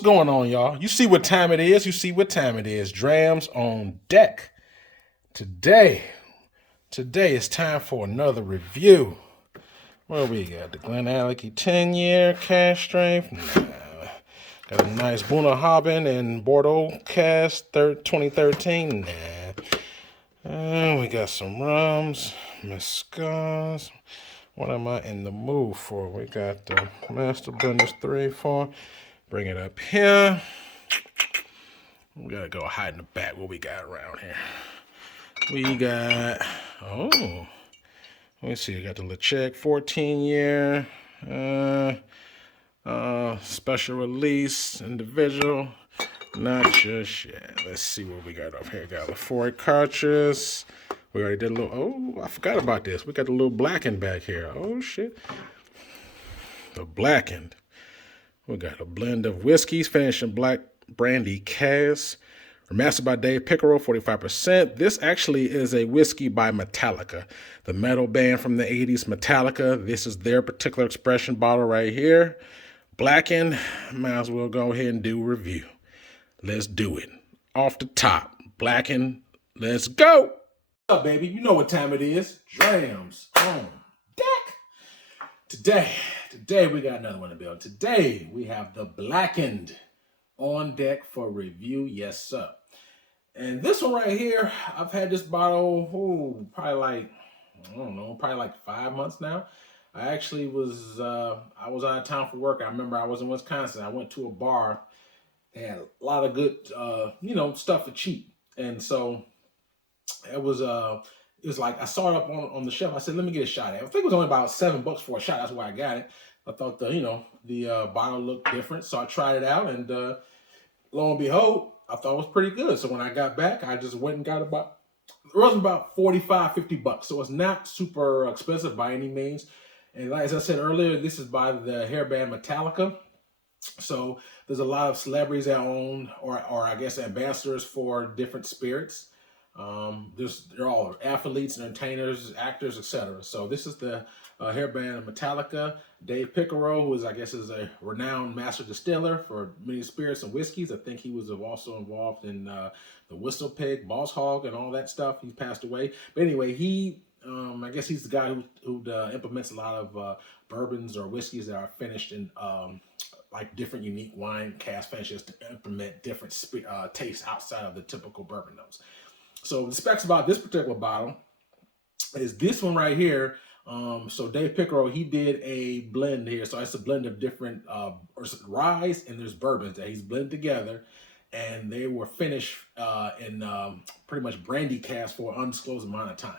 What's going on, y'all? You see what time it is. You see what time it is. Drams on deck. Today, today it's time for another review. What we got? The Glen Alecky 10-year cash strength. Nah. Got a nice Bunnahabhain and Bordeaux cast 2013. Nah. We got some rums, mescals. What am I in the mood for? We got the Master Blenders 3, 4. Bring it up here. We gotta go hide in the back. What we got around here? We got, let me see. We got the LeCheck 14-year, special release, individual. Not just yet. Let's see what we got up here. Got Lafroy cartridge. We already did a little, I forgot about this. We got the little Blackened back here. Oh, shit. The Blackened. We got a blend of whiskeys, finishing black Brandy Casks. Remastered by Dave Pickerel, 45%. This actually is a whiskey by Metallica, the metal band from the 80s, Metallica. This is their particular expression bottle right here. Blackened. Might as well go ahead and do a review. Let's do it. Off the top, Blackened. Let's go. What's up, baby? You know what time it is. Drams on deck. Today we got another one to build. Today we have the Blackened on deck for review. Yes, sir. And this one right here, I've had this bottle, probably like 5 months now. I actually was, I was out of town for work. I remember I was in Wisconsin. I went to a bar. They had a lot of good, stuff for cheap. And so it was like I saw it up on the shelf. I said, let me get a shot at it. I think it was only about $7 for a shot. That's why I got it. I thought the bottle looked different. So I tried it out, and lo and behold, I thought it was pretty good. So when I got back, I just went and got it was about $45, $50. So it's not super expensive by any means. And as I said earlier, this is by the hair band Metallica. So there's a lot of celebrities that own, or I guess ambassadors for different spirits. They're all athletes, entertainers, actors, etc. So this is the hair band of Metallica. Dave Pickerel, who is a renowned master distiller for many spirits and whiskeys. I think he was also involved in the Whistle Pig, Boss Hog, and all that stuff. He passed away. But anyway, I guess he's the guy who implements a lot of bourbons or whiskeys that are finished in like different unique wine cask finishes to implement different tastes outside of the typical bourbon notes. So the specs about this particular bottle is this one right here. So Dave Pickerel, he did a blend here. So it's a blend of different ryes and there's bourbons that he's blended together. And they were finished in pretty much brandy casks for an undisclosed amount of time.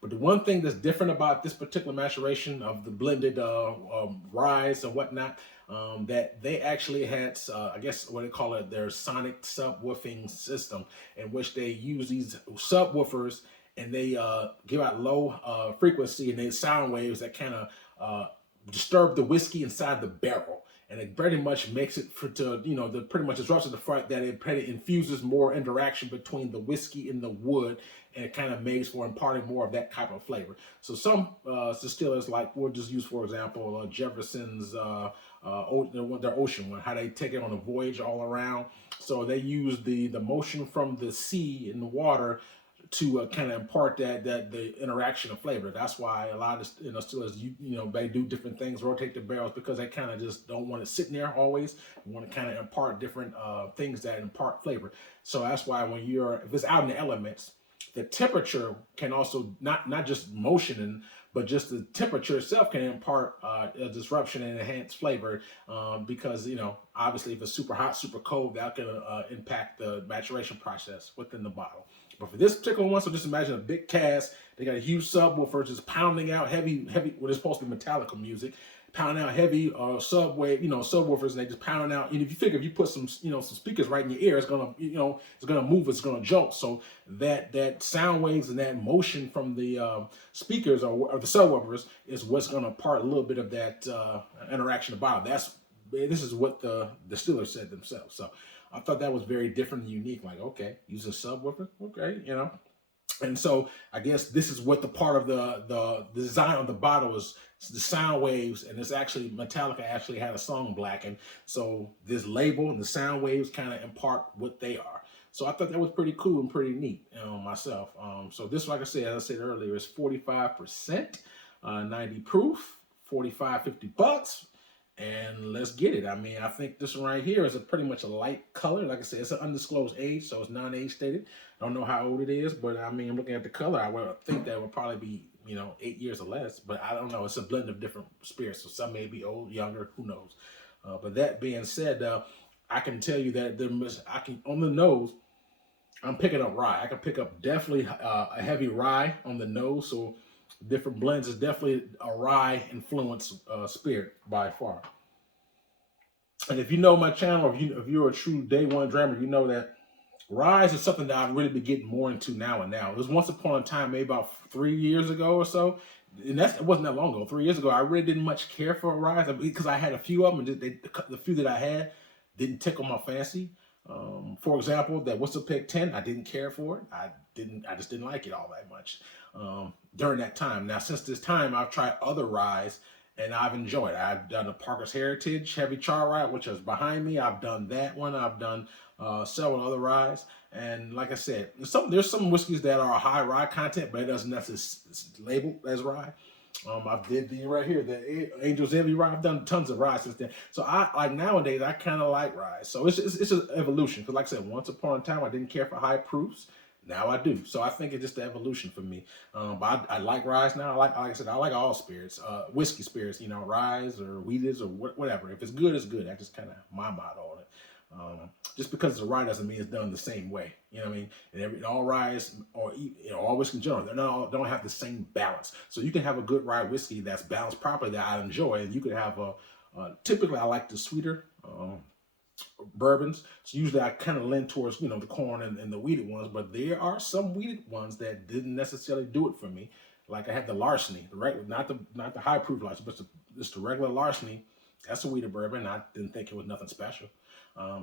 But the one thing that's different about this particular maturation of the blended ryes and whatnot, that they actually had, I guess what they call it, their sonic subwoofing system, in which they use these subwoofers and they give out low frequency and they sound waves that kind of disturb the whiskey inside the barrel. And it pretty much makes it pretty much disrupts the fact that it pretty infuses more interaction between the whiskey and the wood, and it kind of makes for imparting more of that type of flavor. So some distillers, like we'll just use for example Jefferson's their ocean one, how they take it on a voyage all around. So they use the motion from the sea and the water to kind of impart the interaction of flavor. That's why a lot of distillers, they do different things, rotate the barrels, because they kind of just don't want it sitting there always. They want to kind of impart different things that impart flavor. So that's why if it's out in the elements, the temperature can also not just motioning, but just the temperature itself can impart a disruption and enhance flavor, because obviously if it's super hot, super cold, that can impact the maturation process within the bottle. But for this particular one, so just imagine a big cask. They got a huge subwoofer just pounding out heavy, what is supposed to be Metallica music, pounding out heavy subwoofers, and they just pounding out. And if you figure if you put some speakers right in your ear, it's gonna move, it's gonna jump. So that sound waves and that motion from the speakers or the subwoofers is what's gonna impart a little bit of that interaction about. This is what the distillers said themselves. So I thought that was very different and unique. Like, okay, use a subwoofer, okay, And so I guess this is what the part of the design of the bottle is, the sound waves, and it's actually Metallica actually had a song Blackened. So this label and the sound waves kind of impart what they are. So I thought that was pretty cool and pretty neat, myself. So this, like I said, as I said earlier, is 45%, 90 proof, 45, 50 bucks. And let's get it. I mean, I think this one right here is pretty much a light color. Like I said, it's an undisclosed age, so it's non-age stated. I don't know how old it is, but I mean, looking at the color, I would think that would probably be, 8 years or less. But I don't know. It's a blend of different spirits, so some may be old, younger, who knows. But that being said, I can tell you that I can, on the nose, I'm picking up rye. I can pick up definitely a heavy rye on the nose. So different blends is definitely a rye influenced spirit by far. And if you know my channel, if you're a true day one drammer, you know that ryes is something that I've really been getting more into now and now. It was once upon a time, maybe about 3 years ago or so, and it wasn't that long ago. 3 years ago, I really didn't much care for ryes because I had a few of them, and the few that I had didn't tickle my fancy. For example, that Whistle Pig 10, I didn't care for it. I just didn't like it all that much during that time. Now, since this time, I've tried other ryes and I've enjoyed it. I've done the Parker's Heritage Heavy Char rye, which is behind me. I've done that one. I've done several other ryes. And like I said, there's some whiskeys that are high rye content, but it doesn't necessarily label as rye. I did the right here, the Angel's Envy rye. I've done tons of rye since then. So I like nowadays I kind of like rye. So it's an evolution. Because like I said, once upon a time I didn't care for high proofs. Now I do. So I think it's just the evolution for me. But I like ryes now. Like I said, I like all spirits, whiskey spirits. Ryes or wheated or whatever. If it's good, it's good. That's just kind of my motto on it. Just because it's a rye doesn't mean it's done the same way. You know what I mean? And all ryes or all whiskey in general, don't have the same balance. So you can have a good rye whiskey that's balanced properly that I enjoy, and you could have typically I like the sweeter bourbons. So usually I kind of lean towards the corn and the wheated ones, but there are some wheated ones that didn't necessarily do it for me. Like I had the Larceny, the regular, not the high proof Larceny, but just the regular Larceny. That's a wheated bourbon. I didn't think it was nothing special.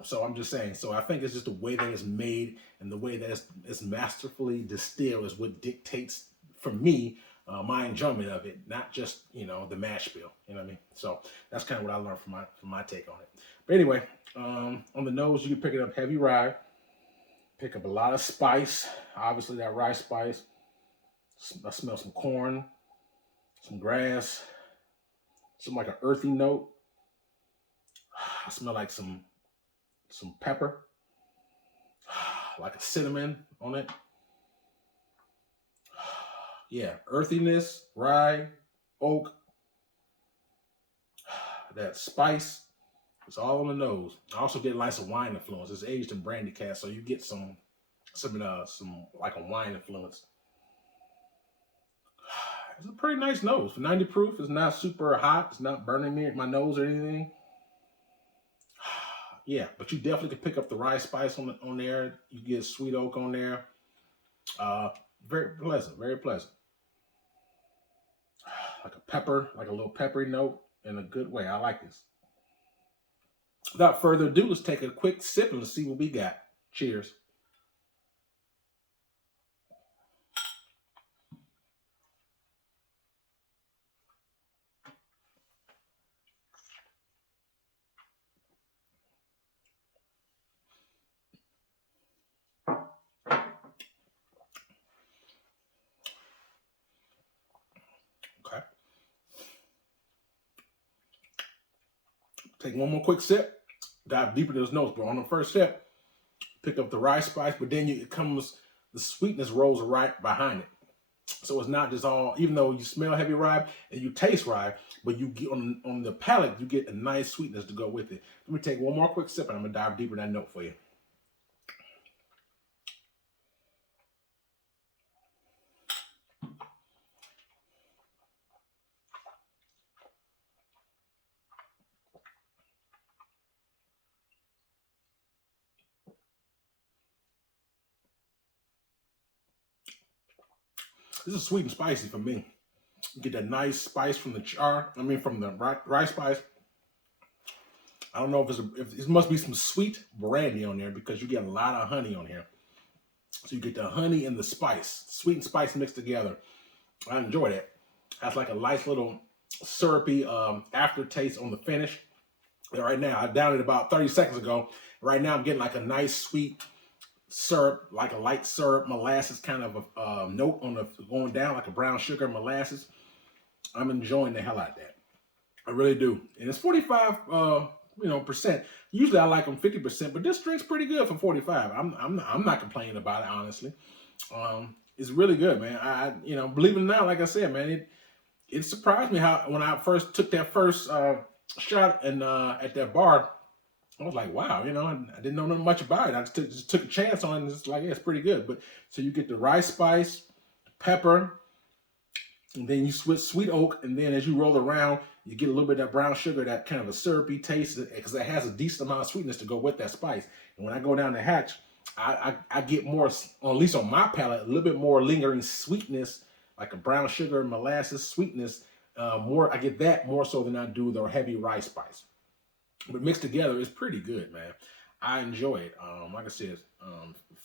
So I'm just saying. So I think it's just the way that it's made and the way that it's masterfully distilled is what dictates for me my enjoyment of it, not just the mash bill. You know what I mean? So that's kind of what I learned from my take on it. But anyway, on the nose, you can pick it up heavy rye, pick up a lot of spice. Obviously, that rye spice. I smell some corn, some grass, some like an earthy note. I smell like some pepper, like a cinnamon on it. Yeah, earthiness, rye, oak, that spice. It's all on the nose. I also get lots of wine influence. It's aged in Brandy Casks, so you get some like a wine influence. It's a pretty nice nose. For 90 proof, it's not super hot. It's not burning me at my nose or anything. Yeah, but you definitely can pick up the rye spice on there. You get sweet oak on there. Very pleasant, very pleasant. Like a pepper, like a little peppery note in a good way. I like this. Without further ado, let's take a quick sip and let's see what we got. Cheers. Okay. Take one more quick sip. Dive deeper into those notes, but on the first sip, pick up the rye spice, but then the sweetness rolls right behind it. So it's not just all, even though you smell heavy rye and you taste rye, but you get on the palate, you get a nice sweetness to go with it. Let me take one more quick sip and I'm gonna dive deeper in that note for you. This is sweet and spicy for me. You get that nice spice from the from the rye spice. I don't know if it must be some sweet brandy on there because you get a lot of honey on here. So you get the honey and the spice, sweet and spice mixed together. I enjoy that. Has like a nice little syrupy aftertaste on the finish. And right now, I downed it about 30 seconds ago. Right now, I'm getting like a nice sweet syrup, like a light syrup, molasses kind of a note on the going down, like a brown sugar molasses. I'm enjoying the hell out of that. I really do. And it's 45 percent. Usually I like them 50%, but this drink's pretty good for 45. I'm not complaining about it, honestly. It's really good, man. I believe it or not, like I said, man, it surprised me how when I first took that first shot and at that bar, I was like, wow, I didn't know much about it. I just took a chance on it, and it's like, yeah, it's pretty good. But so you get the rice spice, pepper, and then you switch sweet oak, and then as you roll around, you get a little bit of that brown sugar, that kind of a syrupy taste, because it has a decent amount of sweetness to go with that spice. And when I go down the hatch, I get more, or at least on my palate, a little bit more lingering sweetness, like a brown sugar molasses sweetness. I get that more so than I do the heavy rice spice. But mixed together, it's pretty good, man. I enjoy it. Like I said,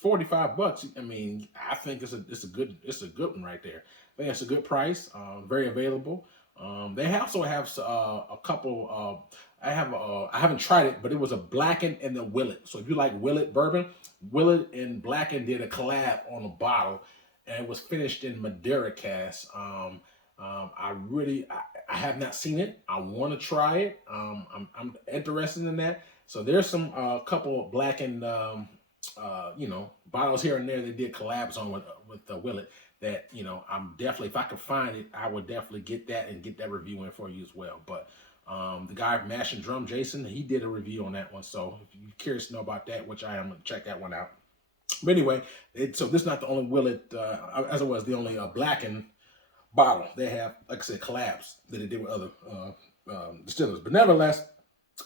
$45. I mean, I think it's a good one right there. I think it's a good price. Very available. They also have a couple. I haven't tried it, but it was a Blackened and the Willet. So if you like Willet bourbon, Willet and Blackened did a collab on a bottle, and it was finished in Madeira casks. I have not seen it. I want to try it. I'm interested in that. So there's some couple of Blackened bottles here and there they did collabs on with the Willet that I'm definitely, if I can find it, I would definitely get that and get that review in for you as well. But the guy Mash and Drum Jason, he did a review on that one. So if you're curious to know about that, which I am, gonna check that one out. But anyway, so this is not the only Willet, as it was the only Blackened bottle. They have, like I said, collabs that they did with other distillers. But nevertheless,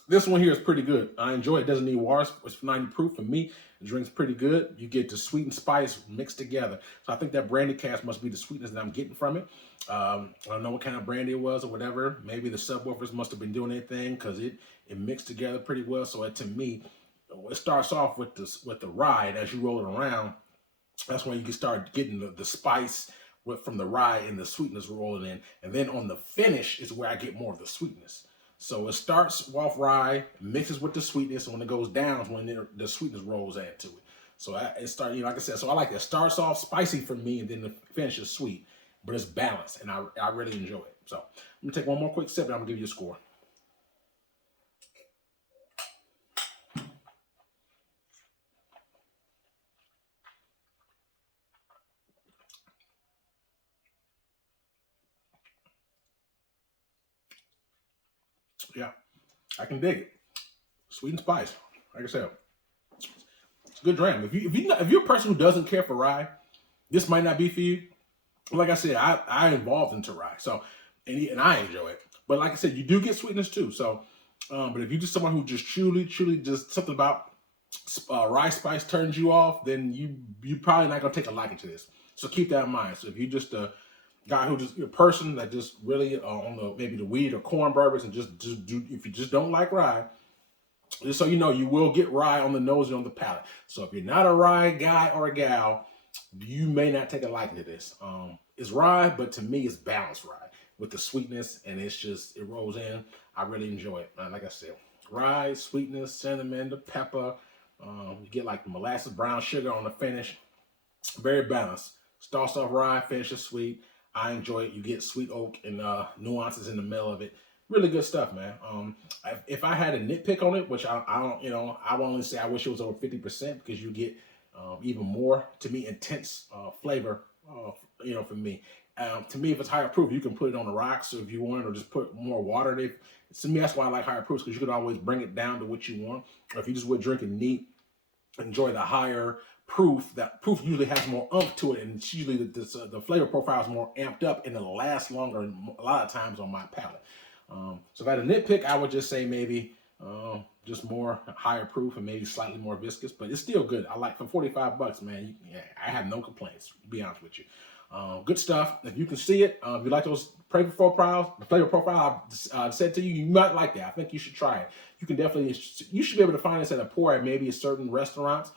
this one here is pretty good. I enjoy it. It doesn't need water. It's 90 proof. For me, the drink's pretty good. You get the sweet and spice mixed together. So I think that Brandy Cask must be the sweetness that I'm getting from it. I don't know what kind of brandy it was or whatever. Maybe the subwoofers must have been doing anything because it mixed together pretty well. So to me, it starts off with the rye. And as you roll it around, that's when you can start getting the spice from the rye and the sweetness rolling in. And then on the finish is where I get more of the sweetness. So it starts off rye, mixes with the sweetness, and when it goes down is when the sweetness rolls into it. So it starts, like I said, so I like it. It starts off spicy for me, and then the finish is sweet, but it's balanced, and I really enjoy it. So I'm gonna take one more quick sip, and I'm gonna give you a score. Yeah, I can dig it. Sweet and spice, like I said, it's a good dram. If you're a person who doesn't care for rye, this might not be for you. Like I said, I evolved into rye, so and I enjoy it. But like I said, you do get sweetness too. So, but if you're just someone who just truly just something about rye spice turns you off, then you probably not gonna take a liking to this. So keep that in mind. So if you're just a guy who a person that just really on maybe the wheat or corn bourbons and just do, if you just don't like rye, just so you know, you will get rye on the nose and on the palate. So if you're not a rye guy or a gal, you may not take a liking to this. It's rye, but to me, it's balanced rye with the sweetness, and it rolls in. I really enjoy it. Like I said, rye, sweetness, cinnamon, the pepper. You get like the molasses, brown sugar on the finish. Very balanced. Starts off rye, finishes sweet. I enjoy it. You get sweet oak and nuances in the middle of it. Really good stuff, man. If I had a nitpick on it, which I don't, I will only say I wish it was over 50% because you get even more, to me, intense flavor, for me. To me, if it's higher proof, you can put it on the rocks if you want, or just put more water in it. To me, that's why I like higher proofs, because you can always bring it down to what you want. Or if you just would drink it neat, enjoy the higher proof. That proof usually has more oomph to it, and it's usually the flavor profile is more amped up, and it'll last longer a lot of times on my palate. So if I had a nitpick, I would just say maybe just more higher proof and maybe slightly more viscous, but it's still good. I like, for $45, man. I have no complaints, to be honest with you. Good stuff. If you can see it, if you like those flavor profile I said to you, you might like that. I think you should try it. You should be able to find this at a pour at maybe certain restaurants.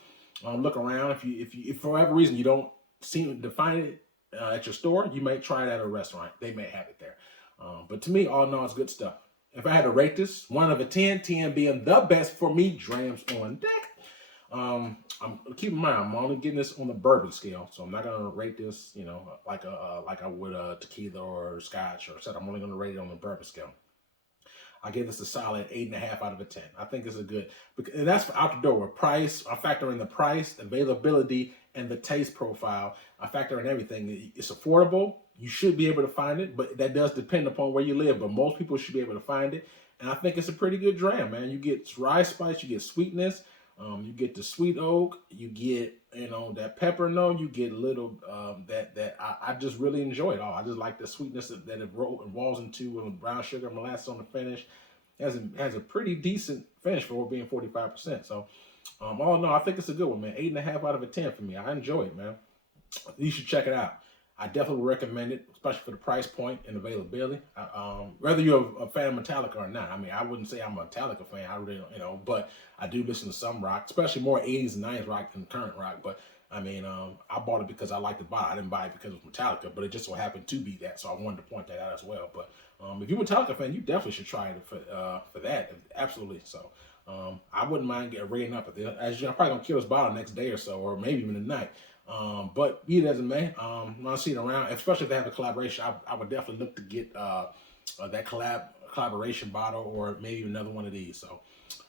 Look around. If for whatever reason you don't seem to find it at your store, you may try it at a restaurant. They may have it there. But to me, all in all, it's good stuff. If I had to rate this, 1 out of 10, 10 being the best for me, Drams on deck. I'm keep in mind I'm only getting this on the bourbon scale, so I'm not gonna rate this, like I would a tequila or scotch or something. I'm only gonna rate it on the bourbon scale. I give this a solid 8.5 out of a 10. I think it's a good, and that's for out the door. Price, I factor in the price, availability, and the taste profile. I factor in everything. It's affordable. You should be able to find it, but that does depend upon where you live. But most people should be able to find it, and I think it's a pretty good dram, man. You get rye spice, you get sweetness, you get the sweet oak, you get that pepper note, you get a little that I just really enjoy it all. I just like the sweetness that it evolves into brown sugar molasses on the finish. Has a pretty decent finish for being 45%. So all in all, I think it's a good one, man. 8.5 out of a 10 for me. I enjoy it, man. You should check it out. I definitely recommend it, especially for the price point and availability. Whether you're a fan of Metallica or not, I mean, I wouldn't say I'm a Metallica fan. I really, but I do listen to some rock, especially more 80s and 90s rock than current rock. But I mean, I bought it because I liked to buy it. I didn't buy it because it was Metallica, but it just so happened to be that. So I wanted to point that out as well. But if you're a Metallica fan, you definitely should try it for that. Absolutely. So I wouldn't mind rating up at it. As I'm probably gonna kill this bottle next day or so, or maybe even tonight. But be it as it may, when I see it around, especially if they have a collaboration, I would definitely look to get that collaboration bottle or maybe another one of these. So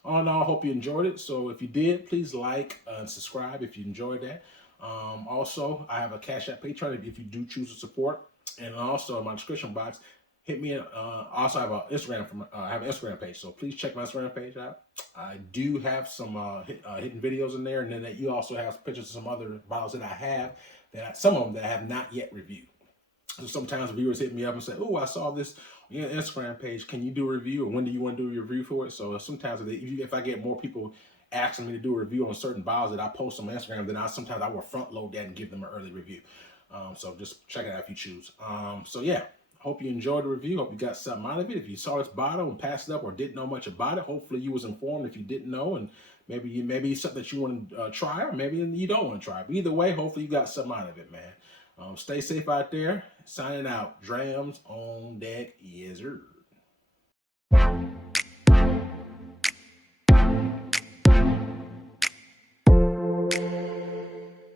all in all, I hope you enjoyed it. So if you did, please like and subscribe if you enjoyed that. Also, I have a Cash App Patreon if you do choose to support. And also in my description box, hit me. Also, I have an Instagram page, so please check my Instagram page out. I do have some hidden videos in there, and then you also have pictures of some other bottles that I have some of them that I have not yet reviewed. So sometimes viewers hit me up and say, "Oh, I saw this on your Instagram page. Can you do a review? Or when do you want to do a review for it?" So sometimes if I get more people asking me to do a review on certain bottles that I post on my Instagram, then sometimes I will front load that and give them an early review. So just check it out if you choose. So yeah. Hope you enjoyed the review. Hope you got something out of it. If you saw this bottle and passed it up or didn't know much about it, hopefully you was informed if you didn't know, and maybe it's something that you want to try, or maybe you don't want to try. But either way, hopefully you got something out of it, man. Stay safe out there. Signing out. Drams on deck. Yes, sir.